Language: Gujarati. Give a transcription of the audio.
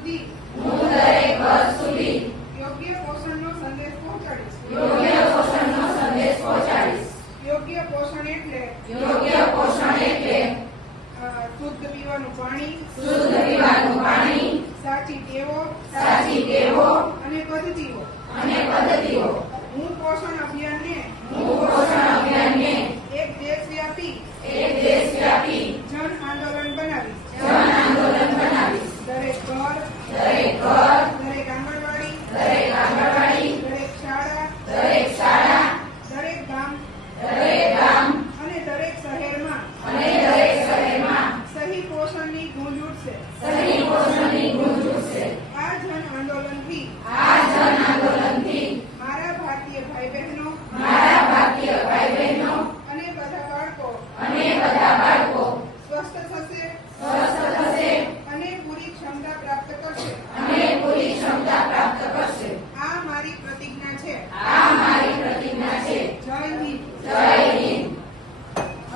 સુધી. હું દરેક વર્ગ સુધી યોગ્ય પોષણનો સંદેશ પહોંચાડીશ. યોગ્ય પોષણનો સંદેશ પહોંચાડીશ યોગ્ય પોષણ એટલે? યોગ્ય પોષણ એટલે શુદ્ધ પીવાનું પાણી. શુદ્ધ પીવાનું પાણી સાચી ટેવો. સાચી ટેવો અને પદ્ધતિઓ અને પદ્ધતિઓ. ઉઠશે આ જન મારા ભારતીય ભાઈ અને બધા બાળકો અને બધા ક્ષમતા પ્રાપ્ત કરશે પ્રતિજ્ઞા છે.